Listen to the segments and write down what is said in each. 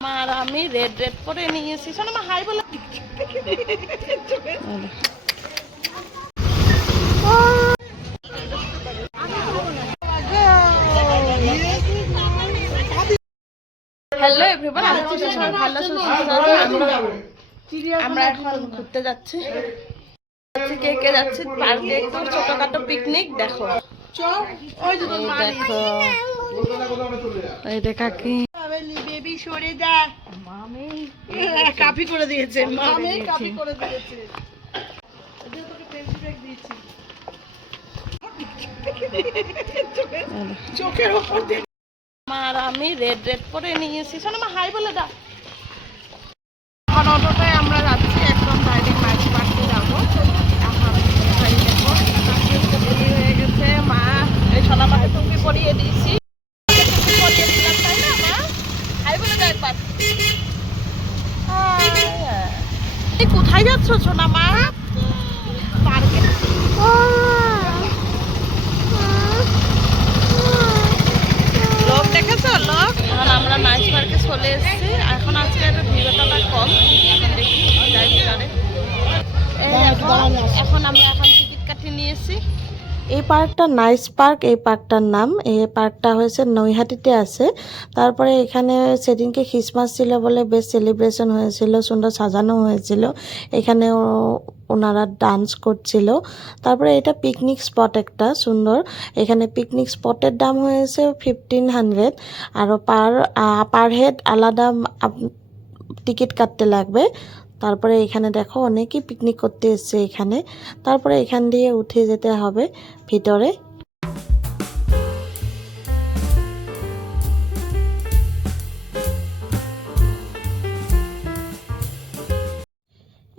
আর আমি red red করে নিয়েছি। শোনো মা, হাই বলে। হ্যালো এভরিওয়ান, আমি চিন্তা সবাই ভালো সুস্থ আছেন। আমরা এখন ঘুরতে যাচ্ছি। কে কে যাচ্ছি পার্কে, একটু ছোটখাটো পিকনিক। দেখো দেখো এই দেখা কি বেবি সরে যা, মামি কপি করে দিয়েছে, মামি কপি করে দিয়েছে। চোখের উপর দিয়ে আর আমি রেড রেড করে নিয়েছি। শোনো মা, হাই বলে দাও। এখন অটোটায় আমরা যাচ্ছি, একদম ডাইরেক্ট মাছ পাড়তে যাবো। এখন দেখো দেরি হয়ে গেছে। মা এই সোনা মাকে টুপি পরিয়ে দিয়েছি, টুপি পরিয়ে দিলাম, তাই না মা? হাই বলে দাও একবার। কোথায় যাচ্ছ সোনা মা? পার্কে। লোক দেখেছো? লোক। এখন আমরা নাইস পার্কে চলে এসেছি। এখন আজকে একটু ভিড়টা কম, এখন দেখি যাই ভিতরে। এখন আমরা টিকিট কাটিয়ে নিয়েছি। এই পার্কটা নাইস পার্ক, এই পার্কটার নাম। এই পার্কটা হয়েছে নৈহাটিতে আছে। তারপরে এখানে সেদিনকে খ্রিসমাস ছিল বলে বেশ সেলিব্রেশন হয়েছিল, সুন্দর সাজানো হয়েছিল। এখানে ওনারা ডান্স করছিল। তারপরে এটা পিকনিক স্পট একটা সুন্দর। এখানে পিকনিক স্পটের দাম হয়েছে 1500, আরও পার হেড আলাদা টিকিট কাটতে লাগবে। তারপরে এখানে দেখো অনেকেই পিকনিক করতে এসছে এখানে। তারপরে এখান দিয়ে উঠে যেতে হবে ভিতরে।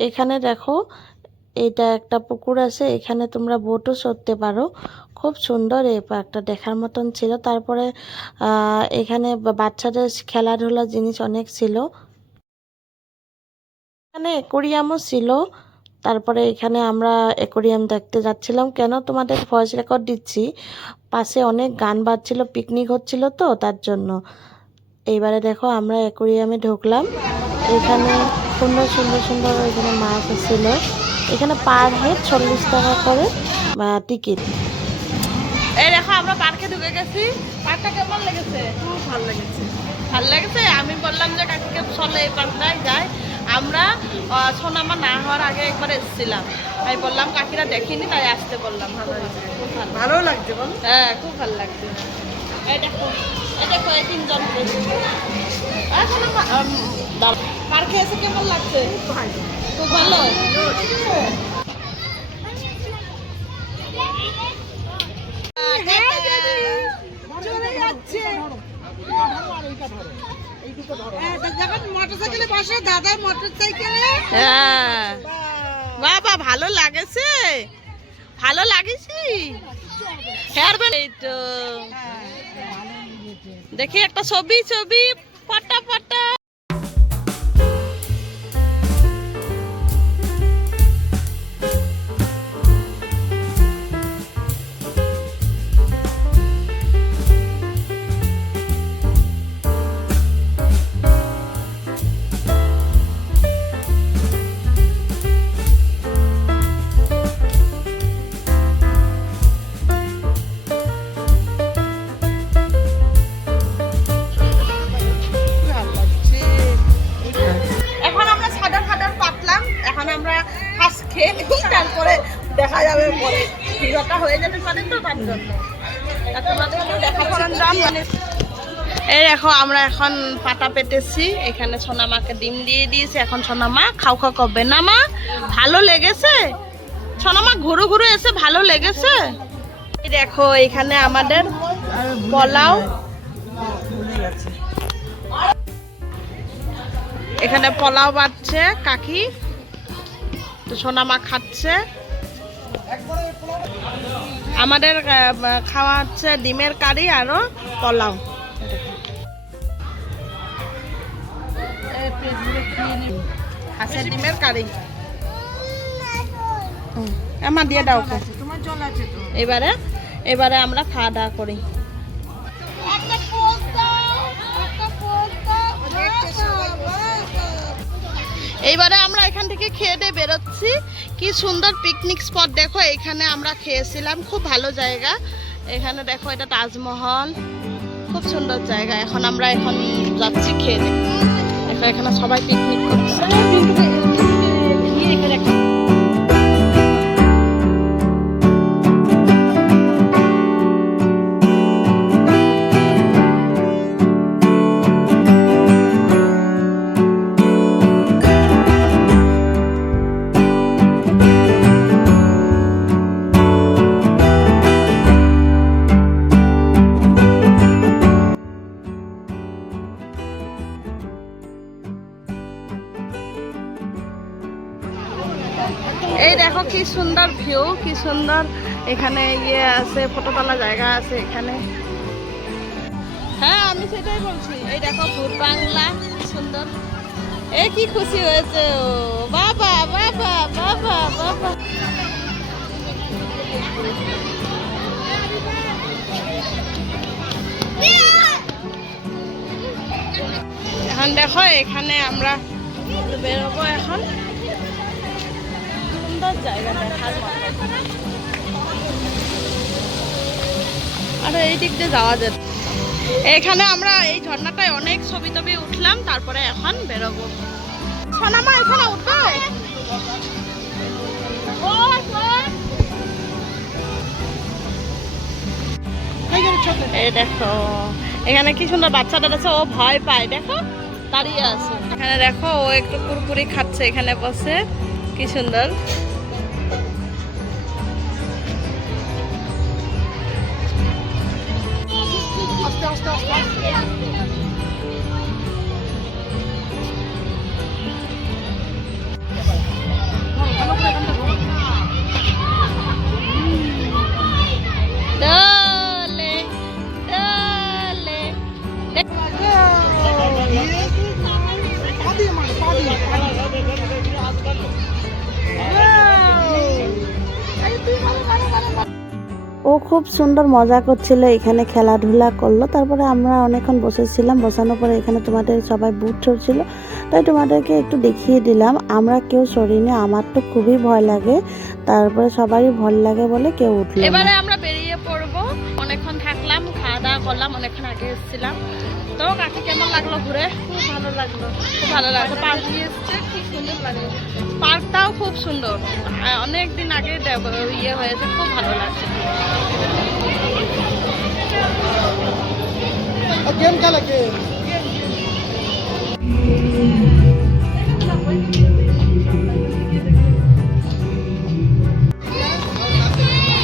এখানে দেখো এটা একটা পুকুর আছে, এখানে তোমরা বোটও চড়তে পারো। খুব সুন্দর এই পার্কটা, দেখার মতন ছিল। তারপরে এখানে বাচ্চাদের খেলাধুলার জিনিস অনেক ছিল। এখানে অ্যাকোরিয়ামও ছিল। তারপরে এখানে আমরা অ্যাকোরিয়াম দেখতে যাচ্ছিলাম। কেন তোমাদের ভয়েস রেকর্ড দিচ্ছি, পাশে অনেক গান বাজছিল, পিকনিক হচ্ছিল তো তার জন্য। এইবারে দেখো আমরা অ্যাকোরিয়ামে ঢুকলাম। এখানে সুন্দর সুন্দর সুন্দর এখানে মাছ ছিল। এখানে পার হেড 40 টাকা করে টিকিট। এই দেখো আমরা পার্কে ঢুকে গেছি। পার্কটা কেমন লেগেছে? খুব ভালো লেগেছে। ভালো লেগেছে। আমি বললাম যে কাকিকে চলে এই পার্কটায় যাই। আমরা সোনামা না হওয়ার আগে একবার এসেছিলাম, তাই বললাম কাকিরা দেখিনি, তাই আসতে বললাম। ভালো লাগছে, খুব ভালো লাগছে। বল হ্যাঁ, খুব ভালো লাগছে। এই দেখো এই দেখো এই তিনজন পার্কে এসে কেমন লাগছে? খুব ভালো। মোটরসাইকেলে বসে দাদা, মোটরসাইকেলে। হ্যাঁ বাবা, ভালো লাগেছে, ভালো লাগেছি। এই তো দেখি একটা ছবি ফটা ফটা। তারপরে দেখা যাবে, পরে ভিড়টা হয়ে যেতে পারে তো তার জন্য। এই দেখো আমরা এখন পাটা পেতেছি। এখানে সোনামাকে ডিম দিয়ে দিয়েছে। এখন সোনামা খাও করবে না। মা ভালো লেগেছে? সোনামা ঘুরু ঘুরু এসে ভালো লেগেছে। এই দেখো এখানে আমাদের পোলাও, এখানে পোলাও বাড়ছে কাকি, তো সোনামা খাচ্ছে। আমাদের খাওয়া হচ্ছে ডিমের কারি আরো পোলাও। হাঁসের ডিমের কারি আমার দিয়ে দাও। এবারে আমরা খাওয়া দাওয়া করি। এইবারে আমরা এখান থেকে খেয়ে দিয়ে বেরোচ্ছি। কি সুন্দর পিকনিক স্পট দেখো, এখানে আমরা খেয়েছিলাম, খুব ভালো জায়গা। এখানে দেখো এটা তাজমহল, খুব সুন্দর জায়গা। এখন আমরা যাচ্ছি খেয়ে দেখো, এখানে সবাই পিকনিক করছে। এই দেখো কি সুন্দর ভিউ, কি সুন্দর এখানে ইয়ে আছে, ফটো তোলা জায়গা আছে এখানে। হ্যাঁ আমি সেটাই বলছি। এই দেখো ভূত বাংলা, কি সুন্দর। এ কি খুশি হয়েছে ও, বাবা বাবা বাবা বাবা। এখন দেখো এখানে আমরা বেরোবো এখন, সুন্দর জায়গা দেখার মতো। আর এই দিক দিয়ে যাওয়া যেত। এখানে আমরা এই ঝর্ণাটায় অনেক ছবি টবি উঠলাম, তারপরে এখন বেরোবো। সোনামা এখানে উঠবে? এই দেখো এখানে কি সুন্দর বাচ্চাটা আছে, ও ভয় পায়, দেখো দাঁড়িয়ে আছে। এখানে দেখো ও একটু কুরকুরি খাচ্ছে এখানে বসে, কি সুন্দর। ও খুব সুন্দর মজা করছিল, এখানে খেলাধুলা করলো। তারপরে আমরা অনেকক্ষণ বসেছিলাম, বসানোর পরে এখানে তোমাদের সবাই বুট চড়ছিল, তাই তোমাদেরকে একটু দেখিয়ে দিলাম। আমরা কেউ সরিনি, আমার তো খুবই ভয় লাগে, তারপরে সবারই ভয় লাগে বলে কেউ উঠলো। এবারে আমরা বেরিয়ে পড়বো, অনেকক্ষণ থাকলাম, খাওয়া দাওয়া করলাম, অনেকক্ষণ আগে এসেছিলাম। তো কাকে কেমন লাগলো ঘুরে? খুব ভালো লাগলো, খুব ভালো লাগলো। পার্ক দিয়ে এসছে, খুব সুন্দর লাগলো। পার্কটাও খুব সুন্দর, অনেক দিন আগে ইয়ে হয়েছে, খুব ভালো লাগছে। গেম খেলা কে?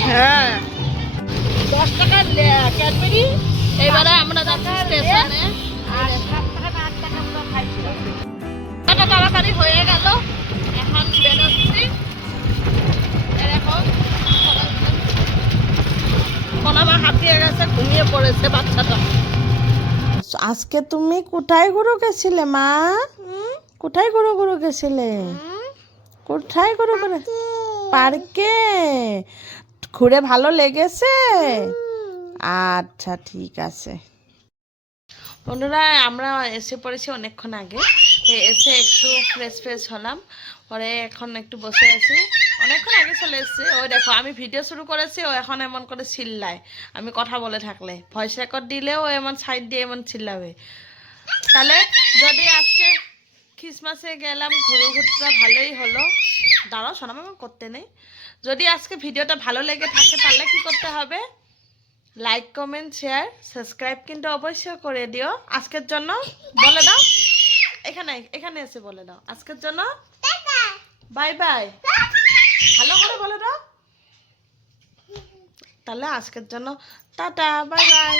হ্যাঁ 10 টাকার ক্যাডবেরি। এবারে আমরা যাচ্ছি স্টেশনে, আর 7 টাকা 8 টাকা আমরা খাইছিলাম। এটা তাড়াতাড়ি হয়ে গেল, এখন বেরোচ্ছি। এরকম সোনামা হাঁপিয়ে গেছে, ঘুমিয়ে পড়েছে বাচ্চাটা। আজকে তুমি কোথায় ঘুরো গেছিলে মা? কোথায় ঘুরো ঘুরো গেছিলে? কোথায় ঘুরো ঘুরো? পার্কে। ঘুরে ভালো লেগেছে? আচ্ছা ঠিক আছে। বন্ধুরা আমরা এসে পড়েছি অনেকক্ষণ আগে, এসে একটু ফ্রেশ হলাম, পরে এখন একটু বসে আছি। অনেকক্ষণ আগে চলে এসেছে। ওই দেখো আমি ভিডিও শুরু করেছি, ও এখন এমন করে চিল্লায়, আমি কথা বলে থাকলে। ভয়েস রেকর্ড দিলেও এমন সাইড দিয়ে এমন চিল্লাবে। তাহলে যদি আজকে খ্রিসমাসে গেলাম, ঘুরতে ভালোই হলো। দাঁড়াও শোনাম, আমার করতে নেই। যদি আজকে ভিডিওটা ভালো লেগে থাকে তাহলে কি করতে হবে? লাইক কমেন্ট শেয়ার সাবস্ক্রাইব কিন্তু অবশ্যই করে দিও। আজকের জন্য বলে দাও, এখানে এসে বলে দাও আজকের জন্য বাই বাই। ভালো করে বলে দাও। তাহলে আজকের জন্য টাটা, বাই বাই।